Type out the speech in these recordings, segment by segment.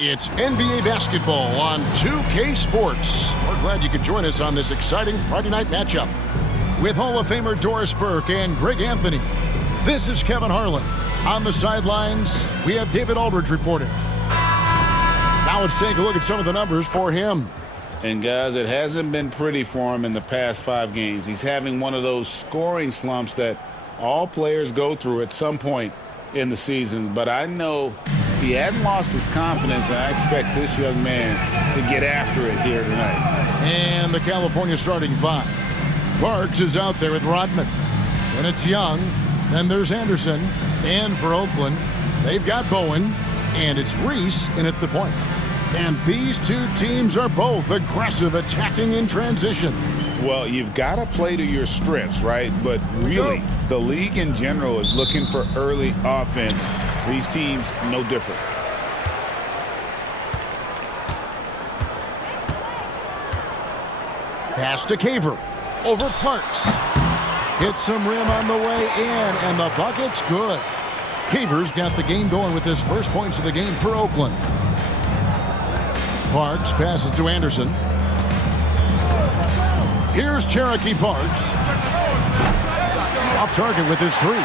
It's NBA basketball on 2K Sports. We're glad you could join us on this exciting Friday night matchup. With Hall of Famer Doris Burke and Greg Anthony, this is Kevin Harlan. On the sidelines, we have David Aldridge reporting. Now let's take a look at some of the numbers for him. And guys, it hasn't been pretty for him in the past 5 games. He's having one of those scoring slumps that all players go through at some point in the season. But I know he hadn't lost his confidence, and I expect this young man to get after it here tonight. And the California starting 5. Parks is out there with Rodman. And it's Young. Then there's Anderson. And for Oakland, they've got Bowen. And it's Reece in at the point. And these two teams are both aggressive, attacking in transition. Well, you've got to play to your strengths, right? But really, the league in general is looking for early offense. These teams, no different. Pass to Caver. Over Parks. Hits some rim on the way in, and the bucket's good. Caver's got the game going with his first points of the game for Oakland. Parks passes to Anderson. Here's Cherokee Parks. Off target with his 3.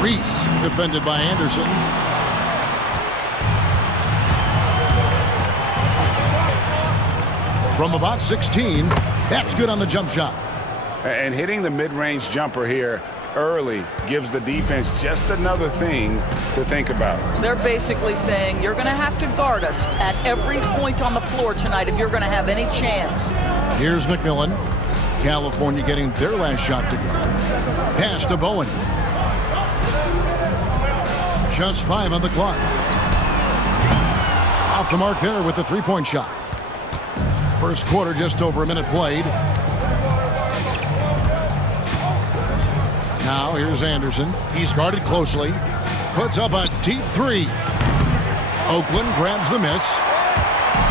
Reece defended by Anderson. From about 16, that's good on the jump shot. And hitting the mid-range jumper here early gives the defense just another thing to think about. They're basically saying you're going to have to guard us at every point on the floor tonight if you're going to have any chance. Here's McMillan. California getting their last shot to go. Pass to Bowen. Just 5 on the clock. Off the mark there with the 3-point shot. First quarter, just over a minute played. Now here's Anderson. He's guarded closely. Puts up a deep 3. Oakland grabs the miss.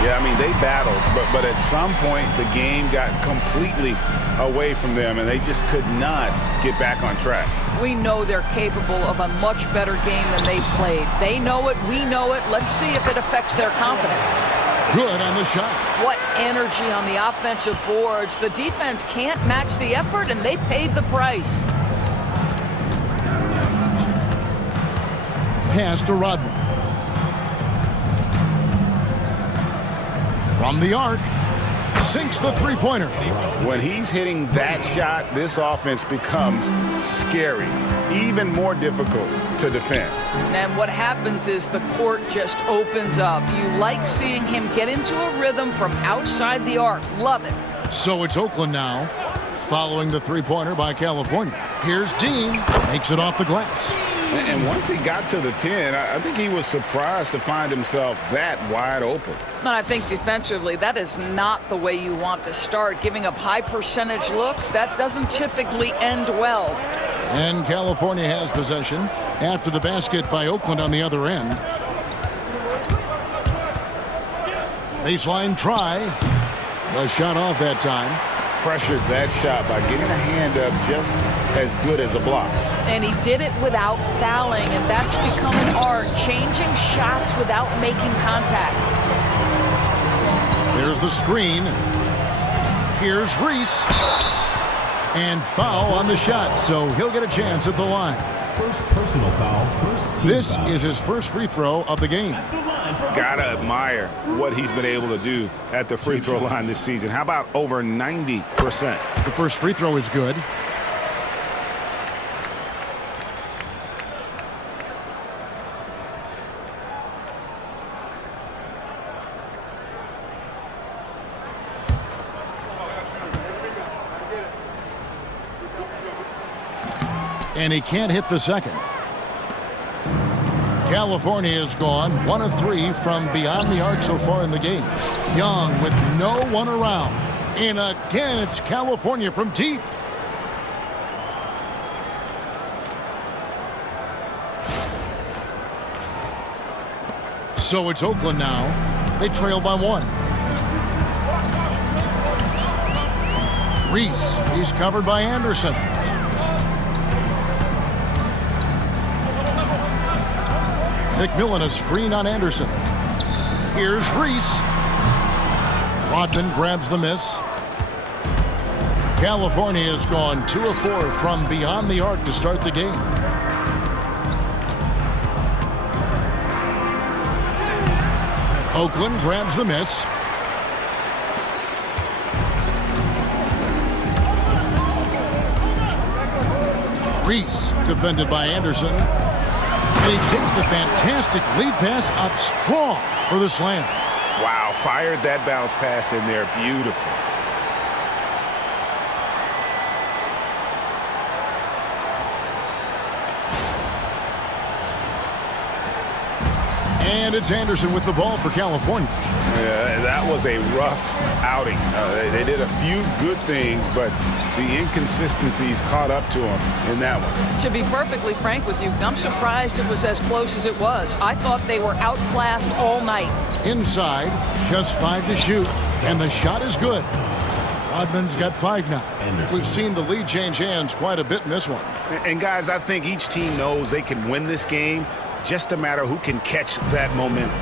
Yeah, I mean, they battled, but at some point the game got completely away from them, and they just could not get back on track. We know they're capable of a much better game than they've played. They know it, we know it. Let's see if it affects their confidence. Good on the shot. What energy on the offensive boards. The defense can't match the effort, and they paid the price. Pass to Rodman. From the arc, sinks the 3-pointer. When he's hitting that shot, this offense becomes scary, even more difficult to defend. And what happens is the court just opens up. You like seeing him get into a rhythm from outside the arc. Love it. So it's Oakland now, following the 3-pointer by California. Here's Dean, makes it off the glass. And once he got to the 10, I think he was surprised to find himself that wide open. And I think defensively, that is not the way you want to start. Giving up high percentage looks, that doesn't typically end well. And California has possession after the basket by Oakland on the other end. Baseline try. The shot off that time. Pressured that shot by getting a hand up just as good as a block. And he did it without fouling, and that's become an art, changing shots without making contact. There's the screen. Here's Reece. And foul on the shot, so he'll get a chance at the line. First personal foul, first team This foul. is his first free throw of the game. Gotta admire what he's been able to do at the free throw line this season. How about over 90%? The first free throw is good. And he can't hit the second. California has gone 1 of 3 from beyond the arc so far in the game. Young with no one around. And again, it's California from deep. So it's Oakland now. They trail by 1. Reece, he's covered by Anderson. McMillan a screen on Anderson. Here's Reece. Rodman grabs the miss. California has gone 2 of 4 from beyond the arc to start the game. Oakland grabs the miss. Reece defended by Anderson. And he takes the fantastic lead pass up strong for the slam. Wow, fired that bounce pass in there. Beautiful. And it's Anderson with the ball for California. Yeah, that was a rough outing. They did a few good things, but the inconsistencies caught up to them in that one. To be perfectly frank with you, I'm surprised it was as close as it was. I thought they were outclassed all night. Inside, just 5 to shoot, and the shot is good. Rodman's got 5 now. We've seen the lead change hands quite a bit in this one. And guys, I think each team knows they can win this game. Just a matter who can catch that momentum.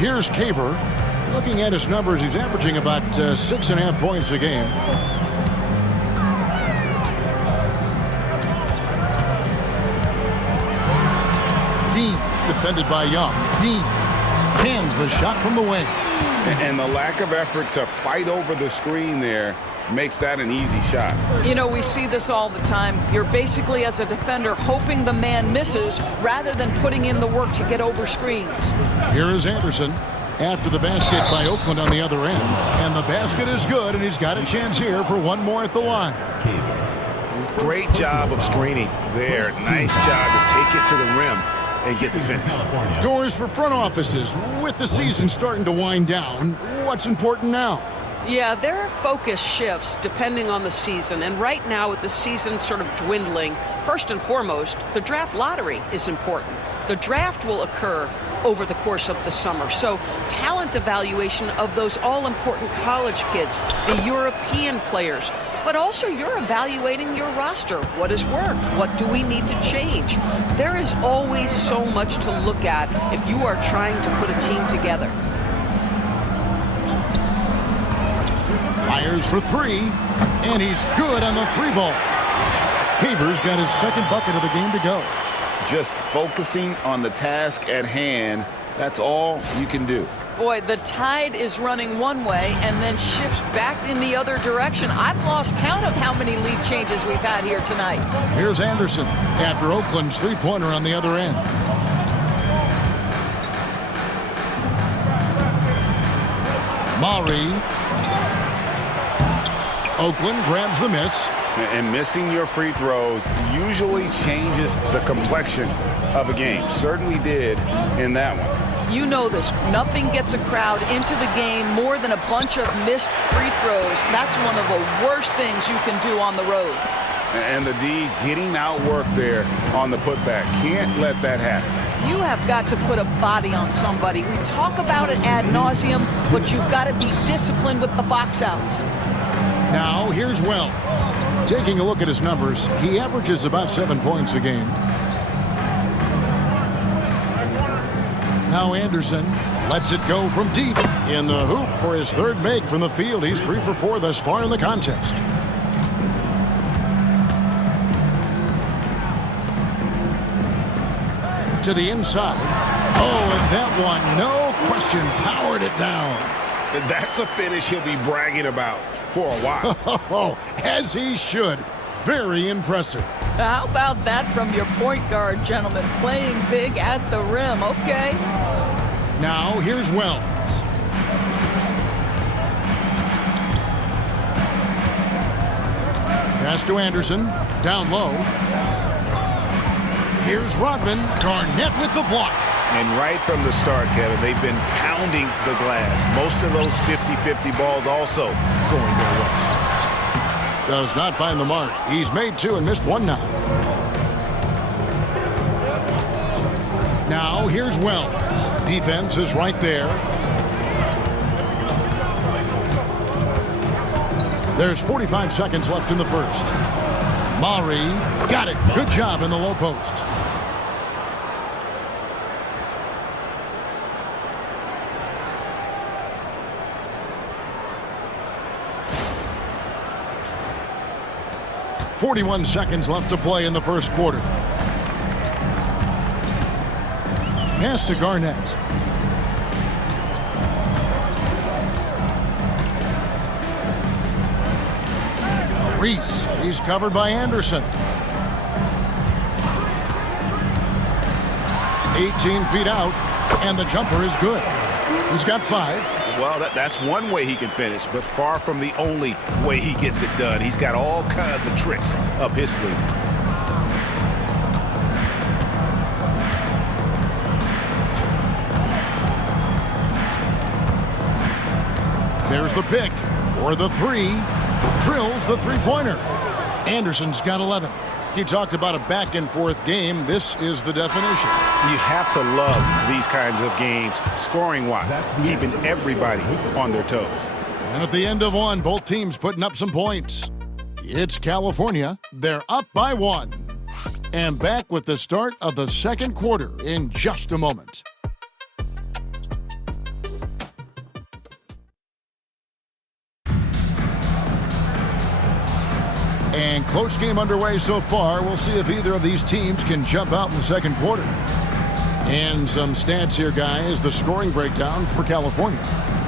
Here's Caver. Looking at his numbers, he's averaging about 6.5 points a game. Dean, defended by Young. Dean hands the shot from the wing. And the lack of effort to fight over the screen there makes that an easy shot. You know, we see this all the time. You're basically, as a defender, hoping the man misses rather than putting in the work to get over screens. Here is Anderson after the basket by Oakland on the other end. And the basket is good, and he's got a chance here for one more at the line. Great job of screening there. Nice job to take it to the rim and get the finish. Doors for front offices. With the season starting to wind down, what's important now? Yeah, there are focus shifts depending on the season. And right now, with the season sort of dwindling, first and foremost, the draft lottery is important. The draft will occur over the course of the summer. So talent evaluation of those all-important college kids, the European players, but also you're evaluating your roster. What has worked? What do we need to change? There is always so much to look at if you are trying to put a team together. Fires for 3, and he's good on the 3-ball. Caver's got his second bucket of the game to go. Just focusing on the task at hand, that's all you can do. Boy, the tide is running one way and then shifts back in the other direction. I've lost count of how many lead changes we've had here tonight. Here's Anderson after Oakland's 3-pointer on the other end. Maury. Oakland grabs the miss. And missing your free throws usually changes the complexion of a game. Certainly did in that one. You know this. Nothing gets a crowd into the game more than a bunch of missed free throws. That's one of the worst things you can do on the road. And the D getting outworked there on the putback. Can't let that happen. You have got to put a body on somebody. We talk about it ad nauseum, but you've got to be disciplined with the box outs. Now here's Wells. Taking a look at his numbers, he averages about 7 points a game. Now Anderson lets it go from deep in the hoop for his third make from the field. He's 3 for 4 thus far in the contest. To the inside. Oh, and that one, no question, powered it down. That's a finish he'll be bragging about for a while. Oh, as he should. Very impressive. How about that from your point guard, gentlemen? Playing big at the rim, okay? Now here's Wells. Pass to Anderson. Down low. Here's Rodman. Garnett with the block. And right from the start, Kevin, they've been pounding the glass. Most of those 50-50 balls also going their way. Does not find the mark. He's made 2 and missed 1 now. Now here's Wells. Defense is right there. There's 45 seconds left in the first. Maury got it. Good job in the low post. .41 seconds left to play in the first quarter. Pass to Garnett. Reece, he's covered by Anderson. 18 feet out, and the jumper is good. He's got 5. Well, that's one way he can finish, but far from the only way he gets it done. He's got all kinds of tricks up his sleeve. There's the pick, or the 3. Drills the three-pointer. Anderson's got 11. You talked about a back-and-forth game. This is the definition. You have to love these kinds of games, scoring-wise, keeping everybody on their toes. And at the end of one, both teams putting up some points. It's California. They're up by 1. And back with the start of the second quarter in just a moment. And close game underway so far. We'll see if either of these teams can jump out in the second quarter. And some stats here, guys. The scoring breakdown for California.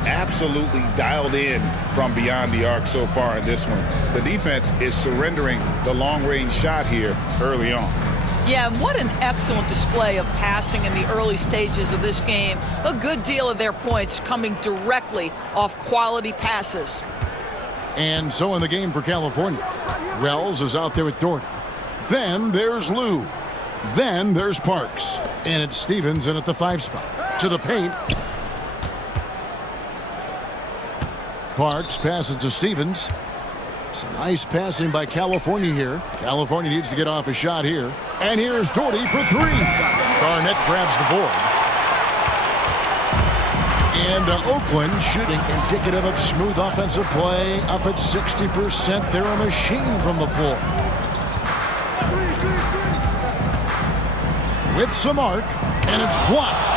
Absolutely dialed in from beyond the arc so far in this one. The defense is surrendering the long-range shot here early on. Yeah, and what an excellent display of passing in the early stages of this game. A good deal of their points coming directly off quality passes. And so in the game for California, Wells is out there with Doherty. Then there's Lou. Then there's Parks. And it's Stevens in at the 5 spot. To the paint. Parks passes to Stevens. Some nice passing by California here. California needs to get off a shot here. And here's Doherty for 3. Garnett grabs the board. And Oakland shooting indicative of smooth offensive play. Up at 60%. They're a machine from the floor. With some arc, and it's blocked.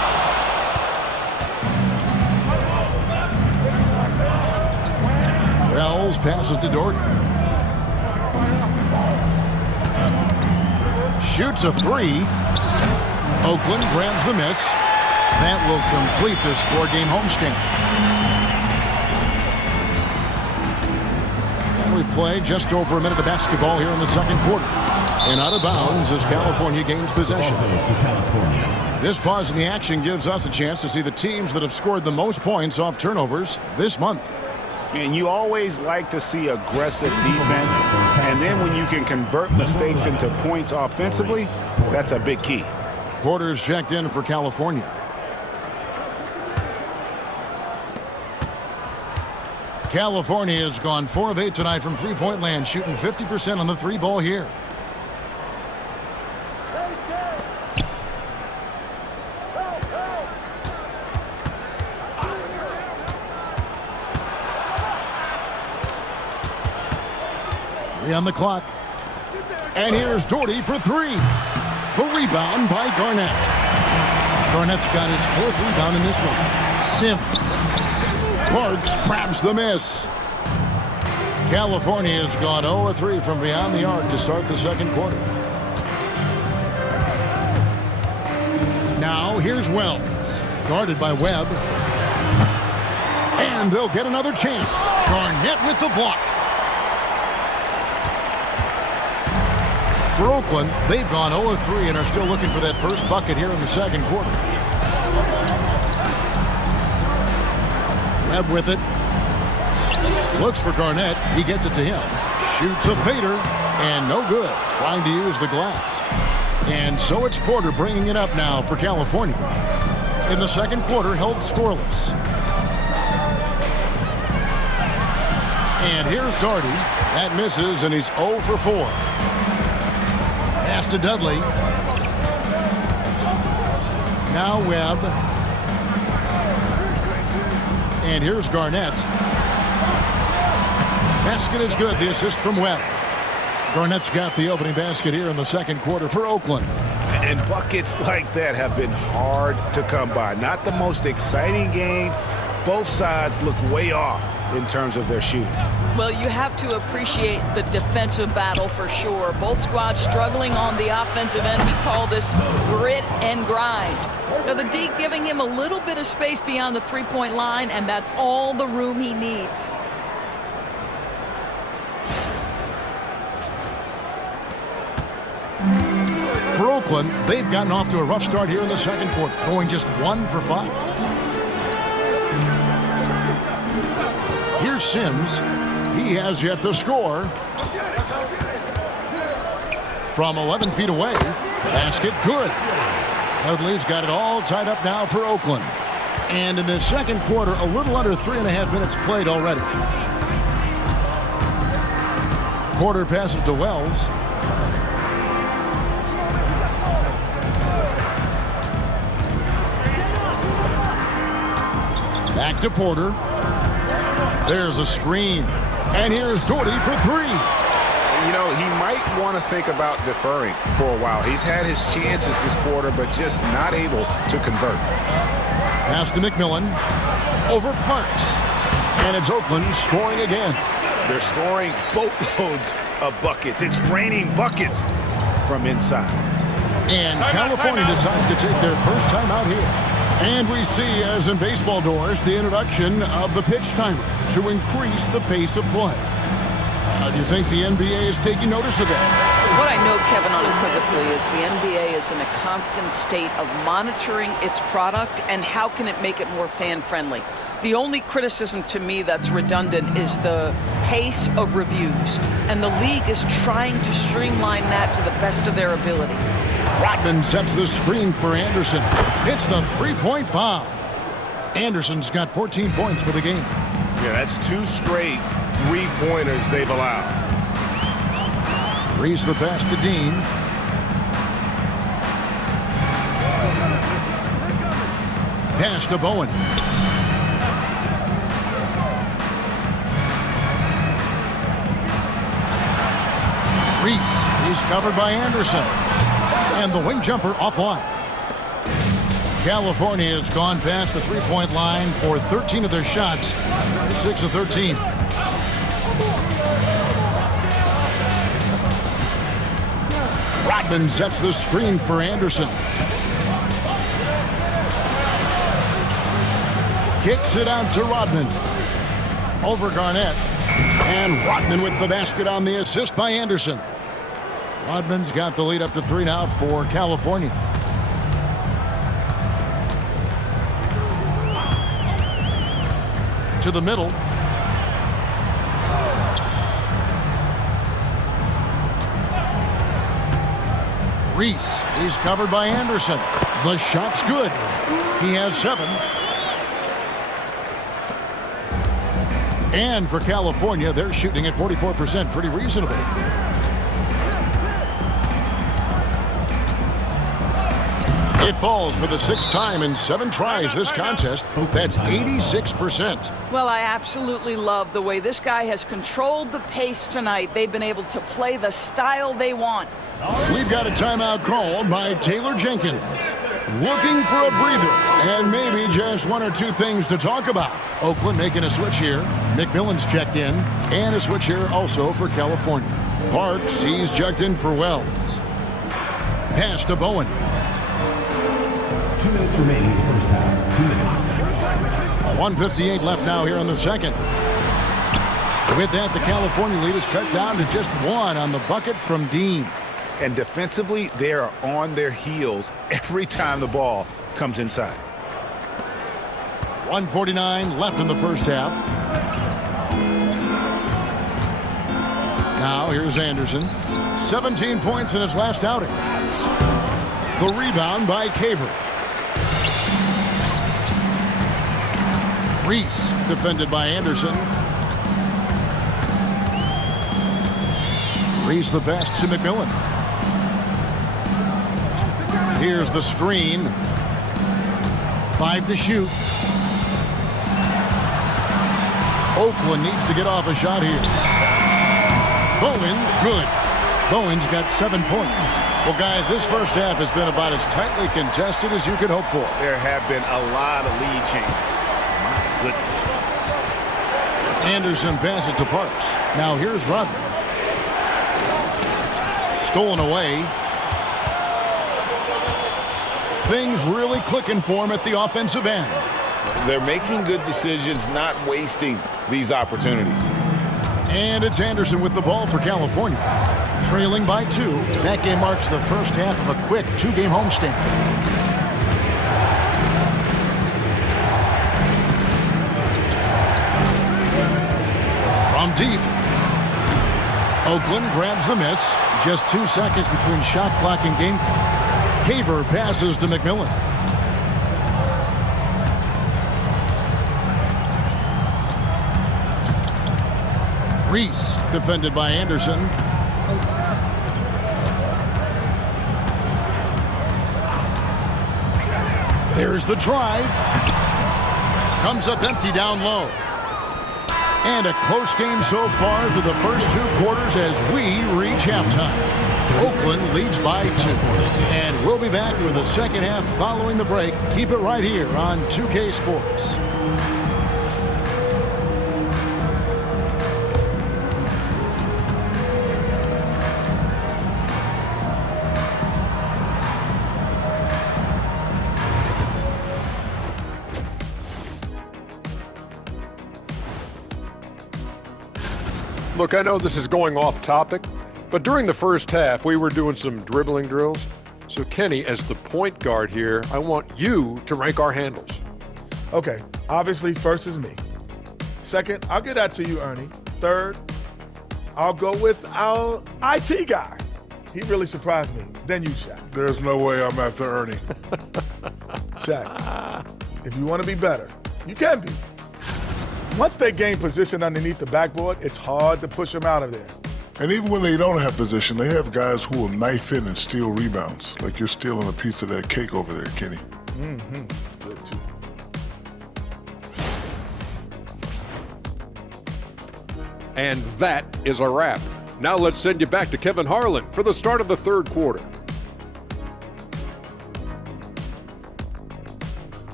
Wells passes to Doherty. Shoots a 3. Oakland grabs the miss. That will complete this 4-game homestand. And we play just over a minute of basketball here in the second quarter. And out of bounds as California gains possession. This pause in the action gives us a chance to see the teams that have scored the most points off turnovers this month. And you always like to see aggressive defense. And then when you can convert mistakes into points offensively, that's a big key. Porter's checked in for California. California has gone 4 of 8 tonight from three-point land, shooting 50% on the 3-ball here. On the clock. And here's Doherty for 3. The rebound by Garnett. Garnett's got his 4th rebound in this one. Sims. Parks grabs the miss. California has gone 0-3 from beyond the arc to start the second quarter. Now here's Wells. Guarded by Webb. And they'll get another chance. Garnett with the block. For Oakland, they've gone 0-3 and are still looking for that first bucket here in the second quarter. Webb with it. Looks for Garnett. He gets it to him. Shoots a fader, and no good. Trying to use the glass. And so it's Porter bringing it up now for California. In the second quarter, held scoreless. And here's Doherty. That misses, and he's 0 for 4. Pass to Dudley. Now Webb. And here's Garnett. Basket is good. The assist from Webb. Garnett's got the opening basket here in the second quarter for Oakland. And buckets like that have been hard to come by. Not the most exciting game. Both sides look way off in terms of their shooting. Well, you have to appreciate the defensive battle for sure. Both squads struggling on the offensive end. We call this grit and grind. Now, the D giving him a little bit of space beyond the three-point line, and that's all the room he needs. For Oakland, they've gotten off to a rough start here in the second quarter, going just 1 for 5. Here's Sims. He has yet to score. From 11 feet away, basket good. Dudley's got it all tied up now for Oakland. And in the second quarter, a little under 3.5 minutes played already. Porter passes to Wells. Back to Porter. There's a screen. And here's Doherty for 3. You know, he might want to think about deferring for a while. He's had his chances this quarter, but just not able to convert. Pass to McMillan. Over Parks. And it's Oakland scoring again. They're scoring boatloads of buckets. It's raining buckets from inside. And California decides to take their first time out here. And we see, as in baseball doors, the introduction of the pitch timer to increase the pace of play. Do you think the NBA is taking notice of that? What I know, Kevin, unequivocally is the NBA is in a constant state of monitoring its product and how can it make it more fan-friendly. The only criticism to me that's redundant is the pace of reviews. And the league is trying to streamline that to the best of their ability. Rodman sets the screen for Anderson. It's the three-point bomb. Anderson's got 14 points for the game. Yeah, that's 2 straight three-pointers they've allowed. Reece the pass to Dean. Pass to Bowen. Reece, he's covered by Anderson. And the wing jumper offline. California has gone past the three-point line for 13 of their shots. 6 of 13. Rodman sets the screen for Anderson. Kicks it out to Rodman. Over Garnett. And Rodman with the basket on the assist by Anderson. Rodman's got the lead up to 3 now for California. To the middle. Reece is covered by Anderson. The shot's good. He has 7. And for California, they're shooting at 44%, pretty reasonable. It falls for the 6th time in 7 tries this contest. That's 86%. Well, I absolutely love the way this guy has controlled the pace tonight. They've been able to play the style they want. We've got a timeout called by Taylor Jenkins. Looking for a breather and maybe just 1 or 2 things to talk about. Oakland making a switch here. McMillan's checked in. And a switch here also for California. Parks, he's checked in for Wells. Pass to Bowen. 2 minutes remaining in the first half. 2 minutes. 1:58 left now here in the second. With that, the California lead is cut down to just 1 on the bucket from Dean. And defensively, they are on their heels every time the ball comes inside. 1:49 left in the first half. Now here's Anderson. 17 points in his last outing. The rebound by Caver. Reece defended by Anderson. Reece the pass to McMillan. Here's the screen. 5 to shoot. Oakland needs to get off a shot here. Bowen, good. Bowen's got 7 points. Well, guys, this first half has been about as tightly contested as you could hope for. There have been a lot of lead changes. My goodness. Anderson passes to Parks. Now here's Rodman. Stolen away. Things really clicking for him at the offensive end. They're making good decisions, not wasting these opportunities. And it's Anderson with the ball for California. Trailing by 2. That game marks the first half of a quick 2-game homestand. From deep. Oakland grabs the miss. Just 2 seconds between shot clock and game clock. Caver passes to McMillan. Reece defended by Anderson. There's the drive. Comes up empty down low. And a close game so far through the first 2 quarters as we reach halftime. Oakland leads by 2. And we'll be back with the second half following the break. Keep it right here on 2K Sports. Look, I know this is going off topic, but during the first half, we were doing some dribbling drills. So, Kenny, as the point guard here, I want you to rank our handles. Okay, obviously, first is me. Second, I'll get that to you, Ernie. Third, I'll go with our IT guy. He really surprised me. Then you, Shaq. There's no way I'm after Ernie. Shaq, if you want to be better, you can be. Once they gain position underneath the backboard, it's hard to push them out of there. And even when they don't have position, they have guys who will knife in and steal rebounds. Like you're stealing a piece of that cake over there, Kenny. Mm-hmm. Good, too. And that is a wrap. Now let's send you back to Kevin Harlan for the start of the third quarter.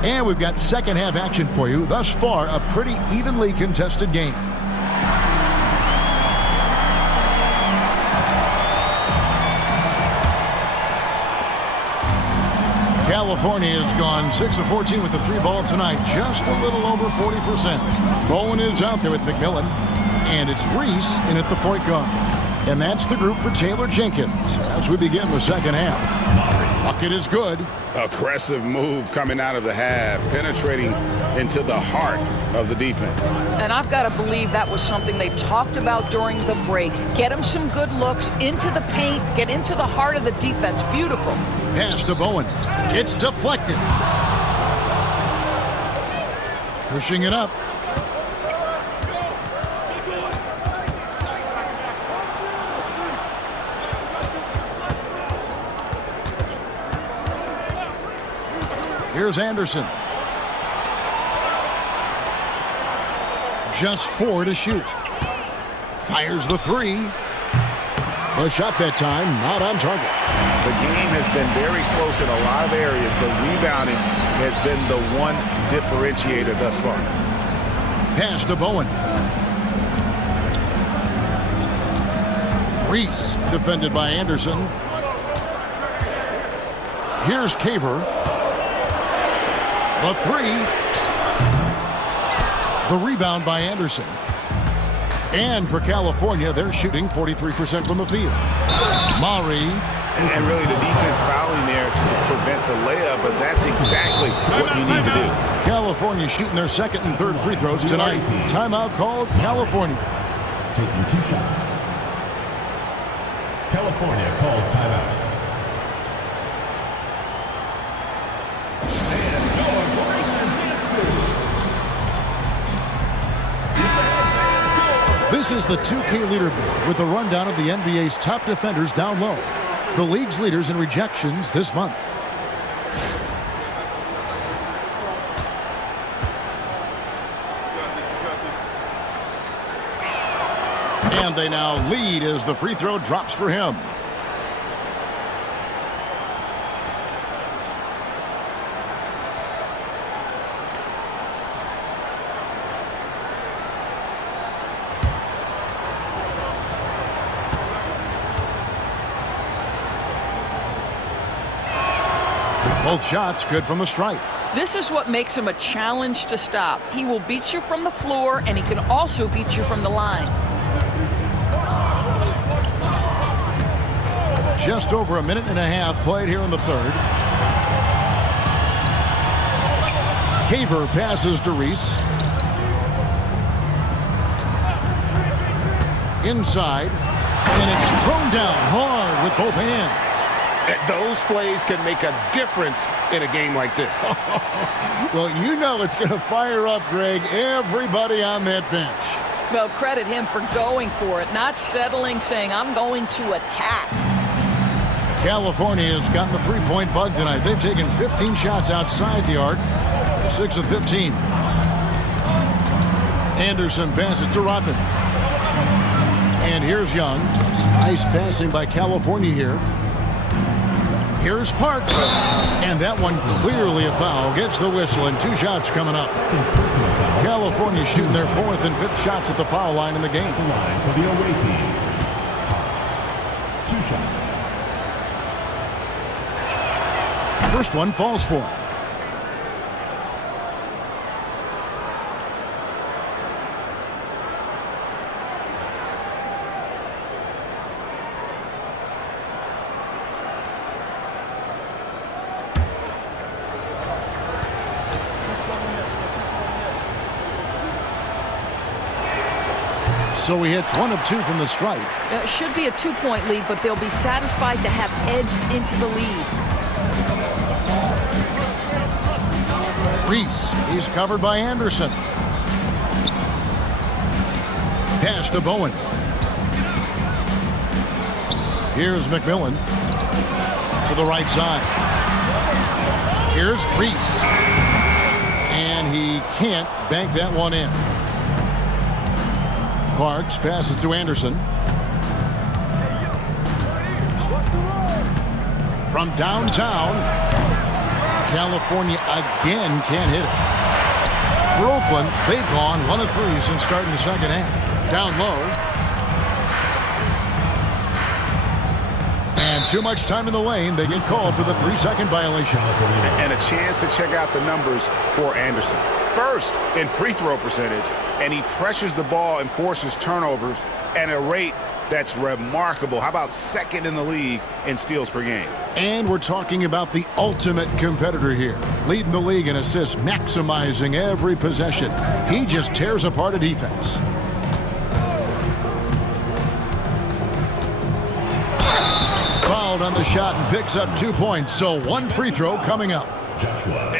And we've got second half action for you. Thus far, a pretty evenly contested game. California has gone 6 of 14 with the 3-ball tonight, just a little over 40%. Bowen is out there with McMillan, and it's Reece in at the point guard. And that's the group for Taylor Jenkins as we begin the second half. Bucket is good. Aggressive move coming out of the half, penetrating into the heart of the defense. And I've got to believe that was something they talked about during the break. Get him some good looks into the paint, get into the heart of the defense. Beautiful. Pass to Bowen. It's deflected. Pushing it up. Here's Anderson. Just 4 to shoot. Fires the 3. The shot that time, not on target. The game has been very close in a lot of areas, but rebounding has been the one differentiator thus far. Pass to Bowen. Reece defended by Anderson. Here's Caver. The 3. The rebound by Anderson. And for California, they're shooting 43% from the field. Maury. And really the defense fouling there to prevent the layup, but that's exactly what you need to do. California shooting their second and third free throws tonight. Timeout called California. Taking 2 shots. California calls timeout. This is the 2K leaderboard with a rundown of the NBA's top defenders down low. The league's leaders in rejections this month. And they now lead as the free throw drops for him. Both shots good from the stripe. This is what makes him a challenge to stop. He will beat you from the floor, and he can also beat you from the line. Just over a minute and a half played here in the third. Caver passes to Reece. Inside, and it's thrown down hard with both hands. Those plays can make a difference in a game like this. Well, you know it's going to fire up, Greg, everybody on that bench. Well, credit him for going for it, not settling, saying, I'm going to attack. California has gotten the three-point bug tonight. They've taken 15 shots outside the arc, 6 of 15. Anderson passes to Rodman. And here's Young. Some nice passing by California here. Here's Parks. And that one clearly a foul. Gets the whistle, and 2 shots coming up. California shooting their 4th and 5th shots at the foul line in the game. Line for the away team. Parks. 2 shots. First one falls for him. So he hits 1 of 2 from the stripe. It should be a 2-point lead, but they'll be satisfied to have edged into the lead. Reece, he's covered by Anderson. Pass to Bowen. Here's McMillan to the right side. Here's Reece. And he can't bank that one in. Parks passes to Anderson. From downtown, California again can't hit it. For Oakland, they've gone 1 of 3 since starting the second half. Down low. And too much time in the lane. They get called for the 3-second violation. And a chance to check out the numbers for Anderson. First in free throw percentage, and he pressures the ball and forces turnovers at a rate that's remarkable. How about 2nd in the league in steals per game? And we're talking about the ultimate competitor here. Leading the league in assists, maximizing every possession. He just tears apart a defense. Fouled on the shot and picks up 2 points. So 1 free throw coming up.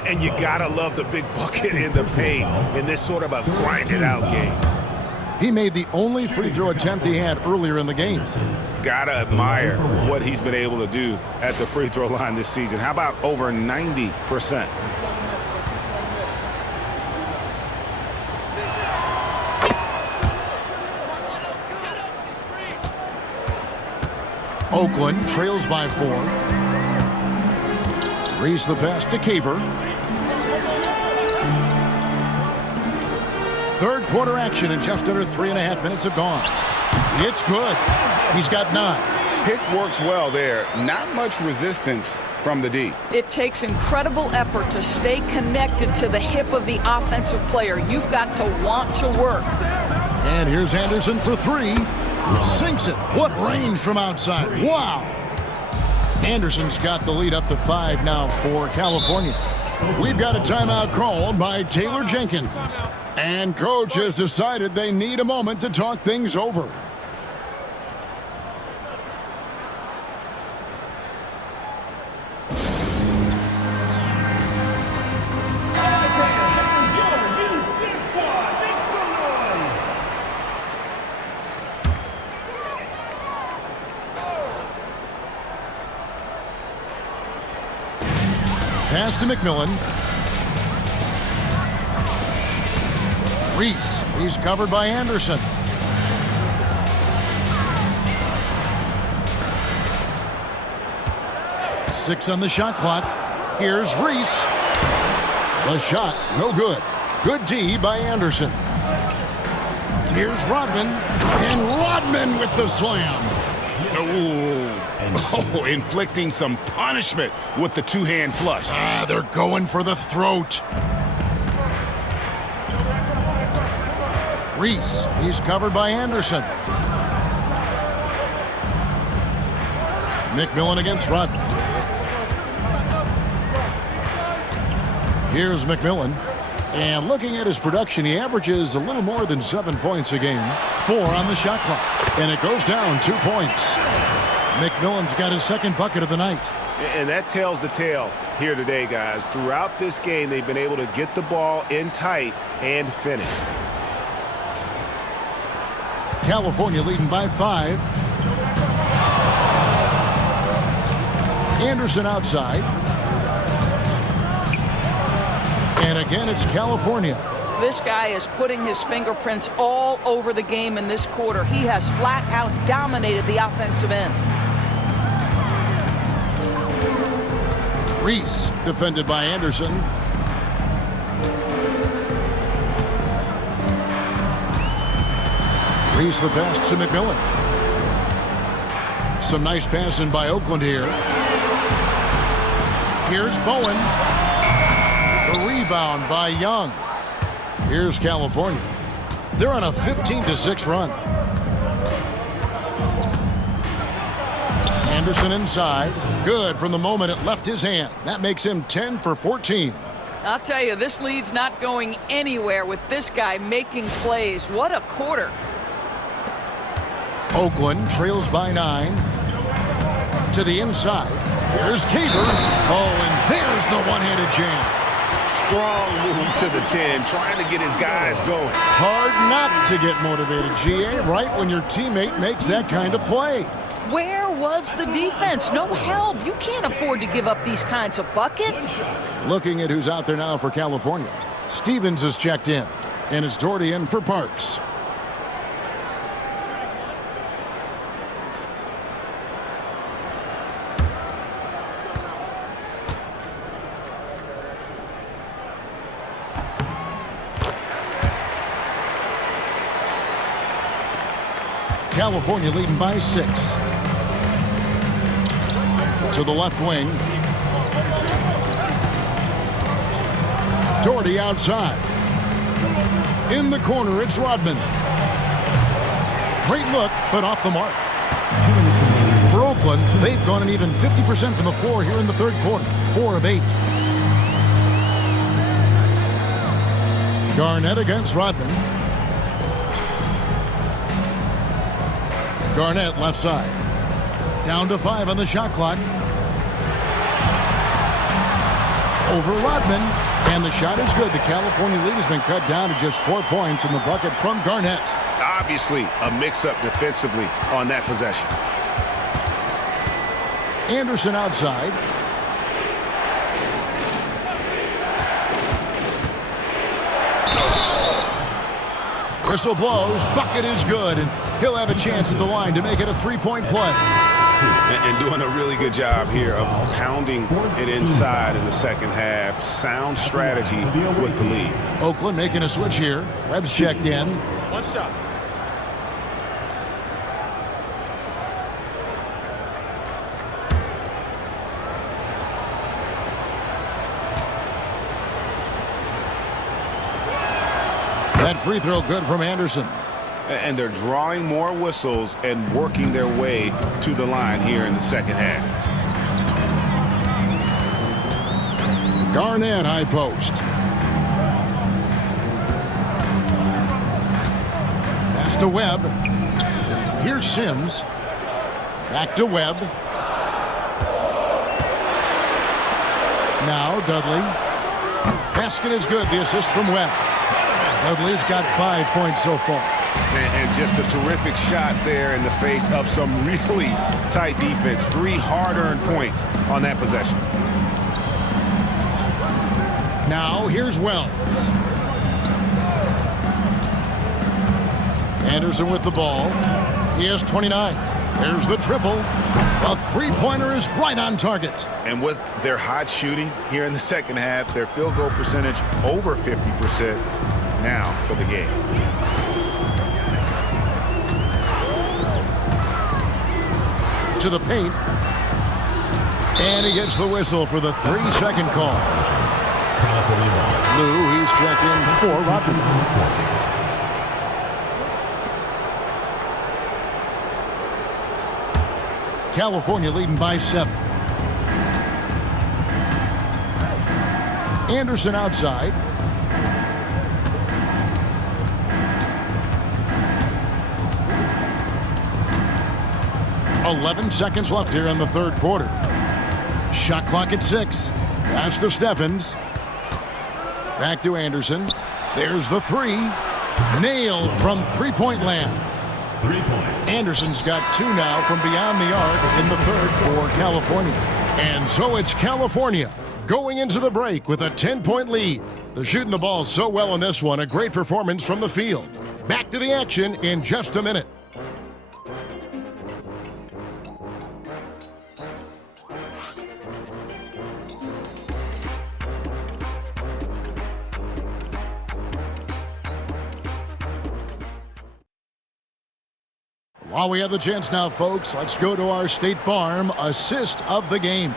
And you gotta love the big bucket in the paint in this sort of a grinded-out game. He made the only free throw attempt he had earlier in the game. Gotta admire what he's been able to do at the free throw line this season. How about over 90%? Oakland trails by 4. Reece the pass to Caver. Third quarter action, and just under 3.5 minutes have gone. It's good. He's got 9. Pick works well there. Not much resistance from the D. It takes incredible effort to stay connected to the hip of the offensive player. You've got to want to work. And here's Anderson for 3. Sinks it. What range from outside. Wow. Anderson's got the lead up to 5 now for California. We've got a timeout called by Taylor Jenkins. And coach has decided they need a moment to talk things over. Pass to McMillan. Reece, he's covered by Anderson. Six on the shot clock. Here's Reece. The shot, no good. Good D by Anderson. Here's Rodman. And Rodman with the slam. Oh, inflicting some punishment with the two-hand flush. They're going for the throat. Reece, he's covered by Anderson. McMillan against Rodman. Here's McMillan. And looking at his production, he averages a little more than 7 points a game. 4 on the shot clock. And it goes down 2 points. McMillan's got his second bucket of the night. And that tells the tale here today, guys. Throughout this game, they've been able to get the ball in tight and finish. California leading by 5. Anderson outside. And again, it's California. This guy is putting his fingerprints all over the game in this quarter. He has flat out dominated the offensive end. Reece, defended by Anderson. Reece the pass to McMillan. Some nice passing by Oakland here. Here's Bowen. The rebound by Young. Here's California. They're on a 15-6 run. Anderson inside. Good from the moment it left his hand. That makes him 10 for 14. I'll tell you, this lead's not going anywhere with this guy making plays. What a quarter. Oakland trails by 9. To the inside. Here's Caver. Oh, and there's the one-handed jam. Strong move to the 10, trying to get his guys going. Hard not to get motivated, GA, right when your teammate makes that kind of play. Where was the defense? No help. You can't afford to give up these kinds of buckets. Looking at who's out there now for California. Stevens is checked in, and it's Doherty in for Parks. California leading by 6. To the left wing. Doherty outside. In the corner, it's Rodman. Great look, but off the mark. For Oakland, they've gone an even 50% from the floor here in the third quarter. 4 of 8. Garnett against Rodman. Garnett left side. Down to 5 on the shot clock. Over Rodman. And the shot is good. The California lead has been cut down to just 4 points in the bucket from Garnett. Obviously, a mix-up defensively on that possession. Anderson outside. Whistle blows. Bucket is good. And he'll have a chance at the line to make it a 3-point play. And doing a really good job here of pounding it inside in the second half. Sound strategy with the lead. Oakland making a switch here. Webb's checked in. One shot. That free throw good from Anderson. And they're drawing more whistles and working their way to the line here in the second half. Garnett high post. Pass to Webb. Here's Sims. Back to Webb. Now Dudley. Basket is good. The assist from Webb. Dudley's got 5 points so far. And just a terrific shot there in the face of some really tight defense. 3 hard-earned points on that possession. Now here's Wells. Anderson with the ball. He has 29. There's the triple. A three-pointer is right on target. And with their hot shooting here in the second half, their field goal percentage over 50% now for the game. To the paint. And he gets the whistle for the 3-second call. Lou, he's checked in for Rodman. California leading by 7. Anderson outside. .11 seconds left here in the third quarter. Shot clock at 6. Pass to Steffens. Back to Anderson. There's the 3. Nailed from three-point land. 3 points. Anderson's got 2 now from beyond the arc in the third for California. And so it's California going into the break with a 10-point lead. They're shooting the ball so well in this one. A great performance from the field. Back to the action in just a minute. While we have the chance now, folks, let's go to our State Farm assist of the game.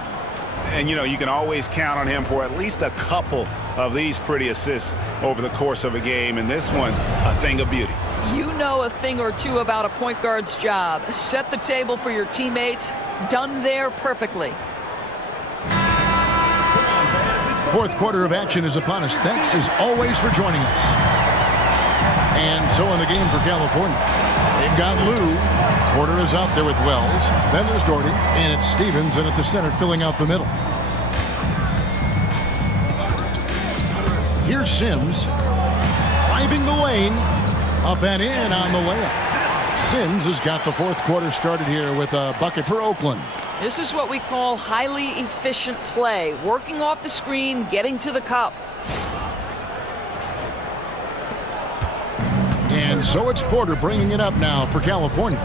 And, you know, you can always count on him for at least a couple of these pretty assists over the course of a game. And this one, a thing of beauty. You know a thing or two about a point guard's job. Set the table for your teammates. Done there perfectly. Fourth quarter of action is upon us. Thanks, as always, for joining us. And so in the game for California, they've got Lou. Porter is out there with Wells. Then there's Doherty. And it's Stevens in at the center, filling out the middle. Here's Sims. Driving the lane. Up and in on the layup. Sims has got the fourth quarter started here with a bucket for Oakland. This is what we call highly efficient play. Working off the screen, getting to the cup. And so it's Porter bringing it up now for California.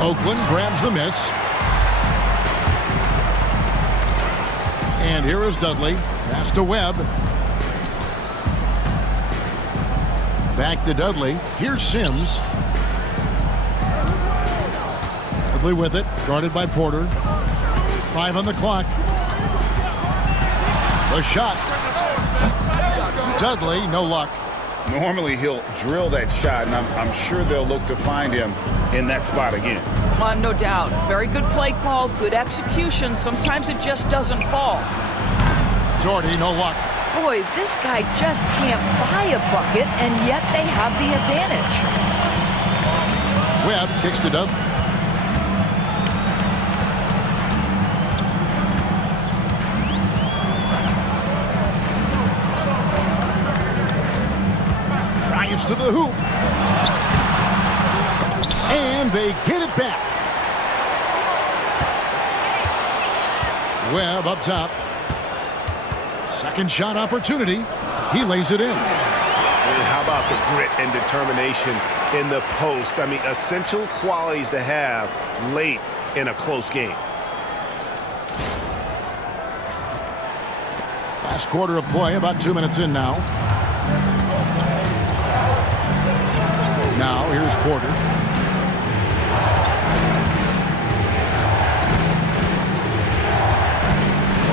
Oakland grabs the miss. And here is Dudley. Pass to Webb. Back to Dudley. Here's Sims. Dudley with it. Guarded by Porter. 5 on the clock. The shot. Dudley, no luck. Normally he'll drill that shot, and I'm sure they'll look to find him in that spot again. No doubt. Very good play call, good execution. Sometimes it just doesn't fall. Doherty, no luck. Boy, this guy just can't buy a bucket, and yet they have the advantage. Webb kicks to Dudley. Drives to the hoop. And they get it back. Webb up top. Second shot opportunity. He lays it in. And how about the grit and determination in the post? I mean, essential qualities to have late in a close game. Last quarter of play, about 2 minutes in now. Now, here's Porter.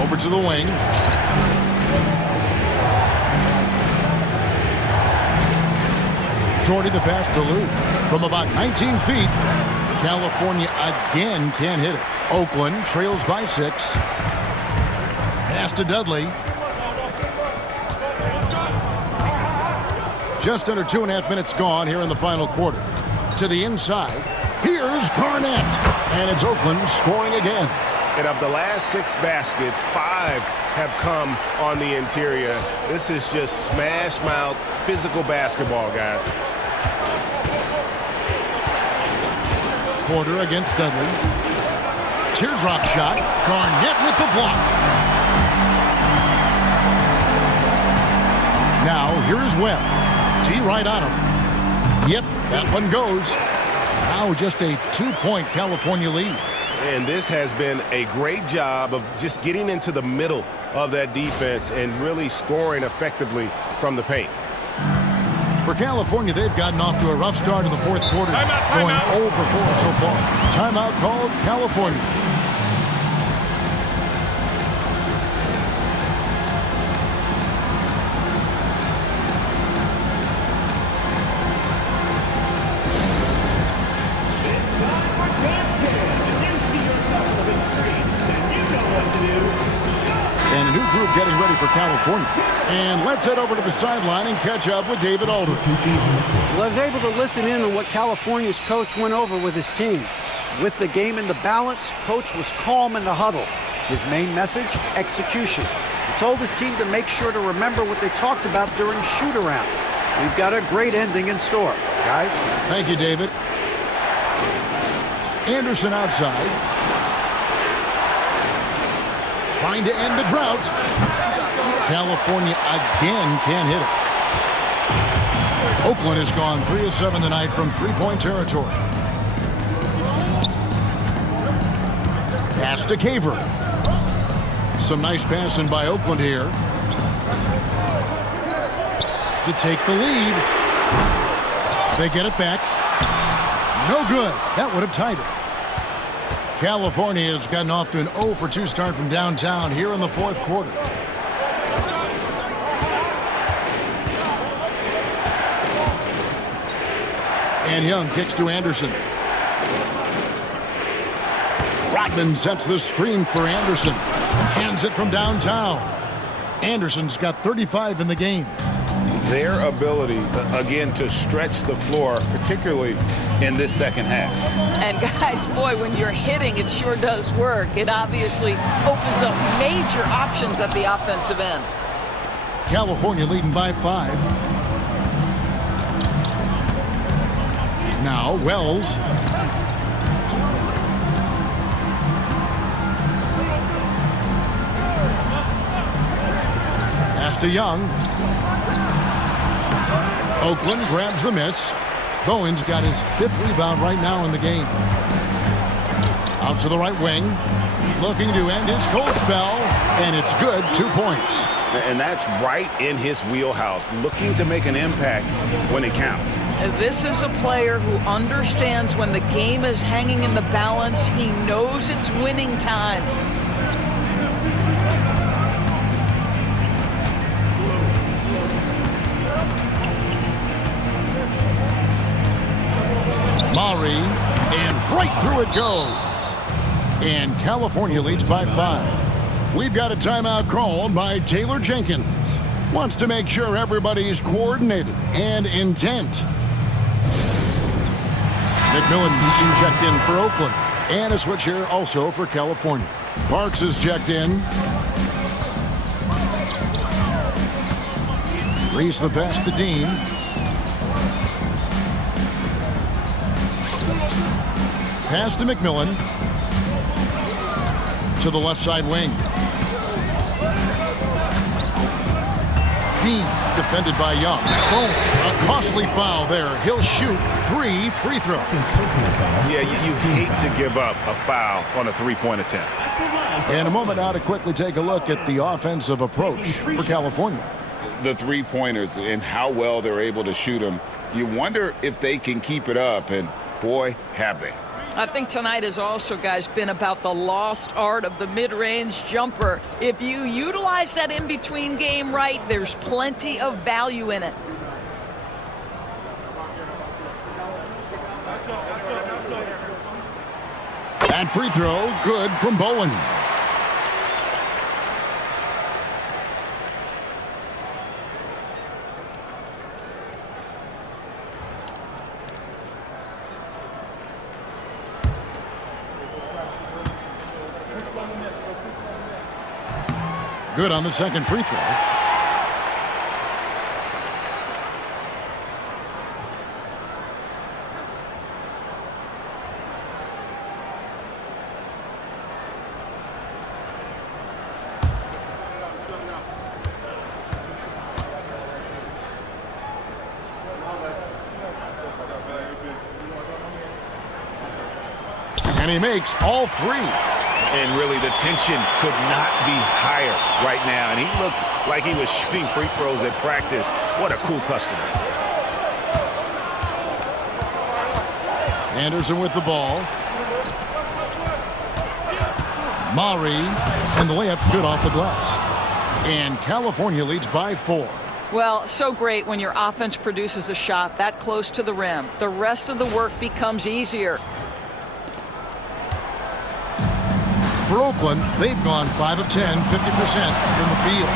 Over to the wing. Doherty the pass to Lou. From about 19 feet, California again can't hit it. Oakland trails by 6. Pass to Dudley. Just under 2.5 minutes gone here in the final quarter. To the inside. Here's Garnett. And it's Oakland scoring again. And of the last 6 baskets, 5 have come on the interior. This is just smash mouth physical basketball, guys. Porter against Dudley. Teardrop shot. Garnett with the block. Now, here is Webb. T right on him. Yep, that one goes. Now just a 2-point California lead. And this has been a great job of just getting into the middle of that defense and really scoring effectively from the paint. For California, they've gotten off to a rough start in the fourth quarter. Going 0 for 4 so far. Timeout called California. Getting ready for California. And let's head over to the sideline and catch up with David Aldridge. Well, I was able to listen in on what California's coach went over with his team. With the game in the balance, coach was calm in the huddle. His main message, execution. He told his team to make sure to remember what they talked about during shoot-around. We've got a great ending in store, guys. Thank you, David. Anderson outside. Trying to end the drought. California again can't hit it. Oakland has gone 3 of 7 tonight from three-point territory. Pass to Caver. Some nice passing by Oakland here to take the lead. They get it back. No good. That would have tied it. California has gotten off to an 0 for 2 start from downtown here in the fourth quarter. And Young kicks to Anderson. Rodman sets the screen for Anderson. Hands it from downtown. Anderson's got 35 in the game. Their ability, again, to stretch the floor, particularly in this second half. And guys, boy, when you're hitting, it sure does work. It obviously opens up major options at the offensive end. California leading by 5. Now Wells. Pass to Young. Oakland grabs the miss. Bowen's got his 5th rebound right now in the game. Out to the right wing. Looking to end his cold spell. And it's good. 2 points. And that's right in his wheelhouse. Looking to make an impact when it counts. This is a player who understands when the game is hanging in the balance. He knows it's winning time. Maury, and right through it goes. And California leads by 5. We've got a timeout called by Taylor Jenkins. Wants to make sure everybody's coordinated and intent. McMillan's checked in for Oakland. And a switch here also for California. Parks is checked in. Reece the pass to Dean. Pass to McMillan. To the left side wing. Dean defended by Young. Boom. A costly foul there. He'll shoot 3 free throws. Yeah, you hate to give up a foul on a 3-point attempt. In a moment now to quickly take a look at the offensive approach for California. The 3-pointers and how well they're able to shoot them. You wonder if they can keep it up, and boy, have they. I think tonight has also, guys, been about the lost art of the mid-range jumper. If you utilize that in-between game right, there's plenty of value in it. That free throw, good from Bowen. Good on the second free throw. And he makes all three. And really, the tension could not be higher right now. And he looked like he was shooting free throws at practice. What a cool customer. Anderson with the ball. Maury, and the layup's good off the glass. And California leads by 4. Well, so great when your offense produces a shot that close to the rim. The rest of the work becomes easier. For Oakland, they've gone 5 of 10, 50% from the field.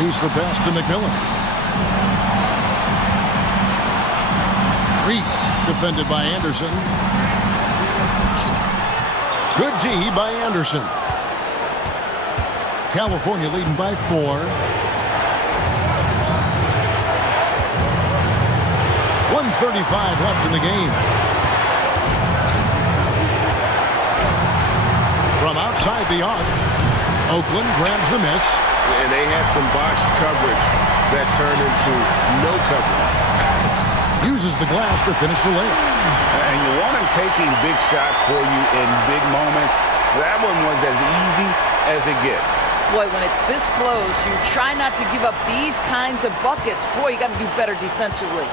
Reece the pass to McMillan. Reece defended by Anderson. Good D by Anderson. California leading by 4. .135 left in the game. From outside the arc, Oakland grabs the miss. And they had some botched coverage that turned into no coverage. Uses the glass to finish the layup. And you want him taking big shots for you in big moments. That one was as easy as it gets. Boy, when it's this close, you try not to give up these kinds of buckets. Boy, you got to do better defensively.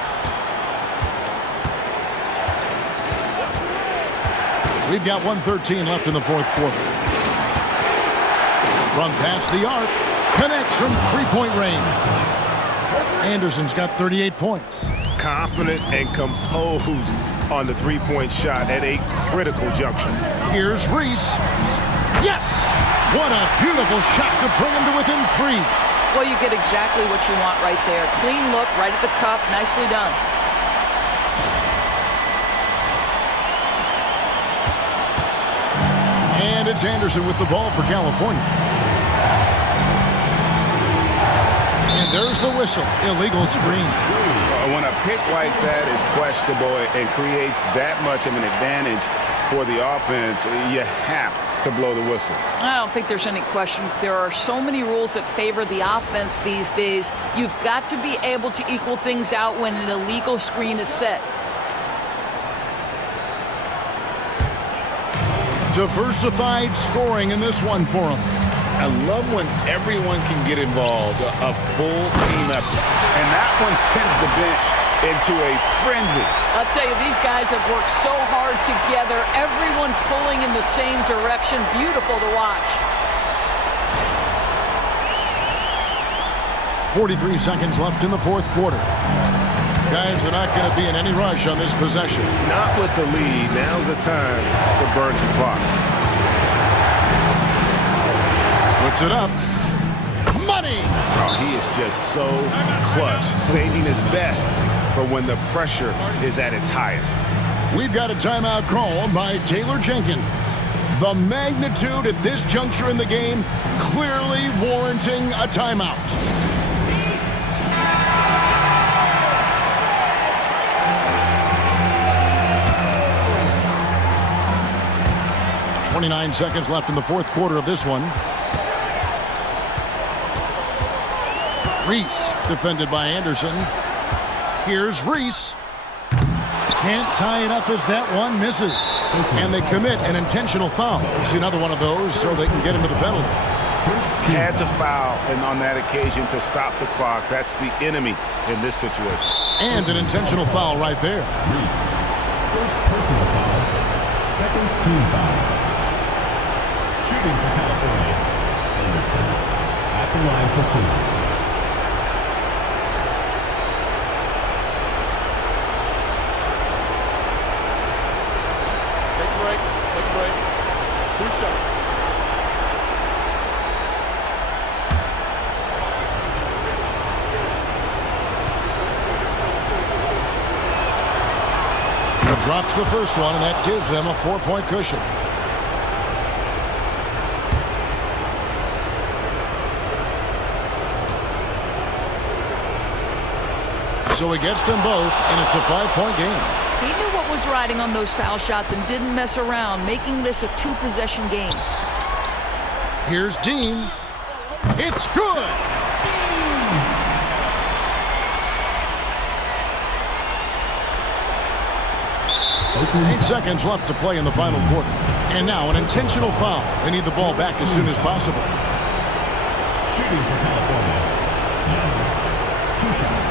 We've got 1:13 left in the fourth quarter. From past the arc, connects from three-point range. Anderson's got 38 points. Confident and composed on the three-point shot at a critical junction. Here's Reece. Yes! What a beautiful shot to bring him to within 3. Well, you get exactly what you want right there. Clean look, right at the cup. Nicely done. And it's Anderson with the ball for California. And there's the whistle. Illegal screen. When a pick like that is questionable and creates that much of an advantage for the offense, you have to blow the whistle. I don't think there's any question. There are so many rules that favor the offense these days. You've got to be able to equal things out when an illegal screen is set. Diversified scoring in this one for him. I love when everyone can get involved, a full team effort. And that one sends the bench into a frenzy. I'll tell you, these guys have worked so hard together, everyone pulling in the same direction. Beautiful to watch. 43 seconds left in the fourth quarter. Guys are not going to be in any rush on this possession. Not with the lead. Now's the time to burn some clock. Puts it up. Money! Oh, he is just so clutch, saving his best for when the pressure is at its highest. We've got a timeout called by Taylor Jenkins. The magnitude at this juncture in the game clearly warranting a timeout. .29 seconds left in the fourth quarter of this one. Reece defended by Anderson. Here's Reece. Can't tie it up as that one misses. And they commit an intentional foul. See another one of those so they can get into the penalty. Had to foul, and on that occasion to stop the clock. That's the enemy in this situation. And an intentional foul right there. Reece. First personal foul. Second team foul. Shooting for California. Anderson at the line for 2. Drops the first one, and that gives them a 4-point cushion. So he gets them both, and it's a 5-point game. He knew what was riding on those foul shots and didn't mess around, making this a 2-possession game. Here's Dean. It's good! Oakland. 8 seconds left to play in the final quarter. And now an intentional foul. They need the ball back as soon as possible. Shooting for California. Young. 2 shots.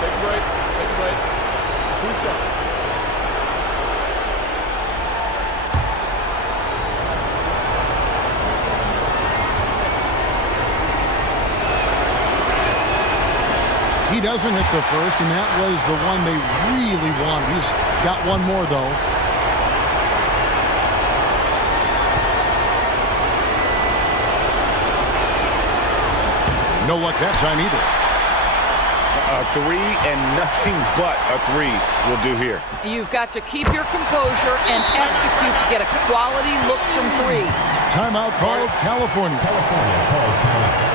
Take a break. Take a break. 2 shots. He doesn't hit the first, and that was the one they really wanted. He's got one more, though. No luck that time either. A three and nothing but a three will do here. You've got to keep your composure and execute to get a quality look from 3. Timeout called California. California calls timeout.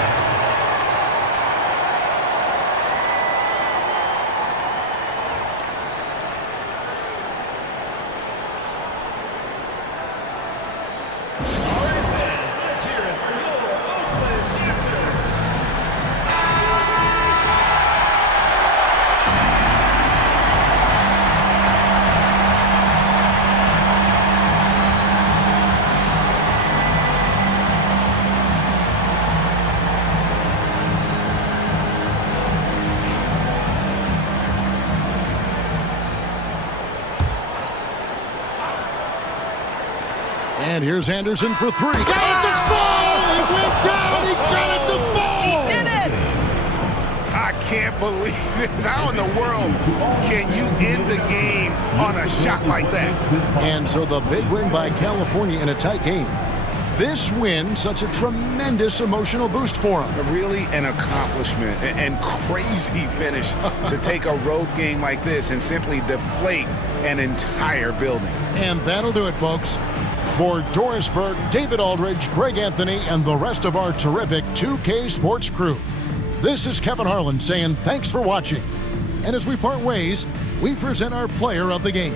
And here's Anderson for 3. Got it to fall! It went down! He got it to fall! He did it! I can't believe this. How in the world can you end the game on a shot like that? And so the big win by California in a tight game. This win, such a tremendous emotional boost for him. Really an accomplishment and crazy finish to take a road game like this and simply deflate an entire building. And that'll do it, folks. For Doris Burke, David Aldridge, Greg Anthony, and the rest of our terrific 2K Sports crew, this is Kevin Harlan saying thanks for watching. And as we part ways, we present our player of the game.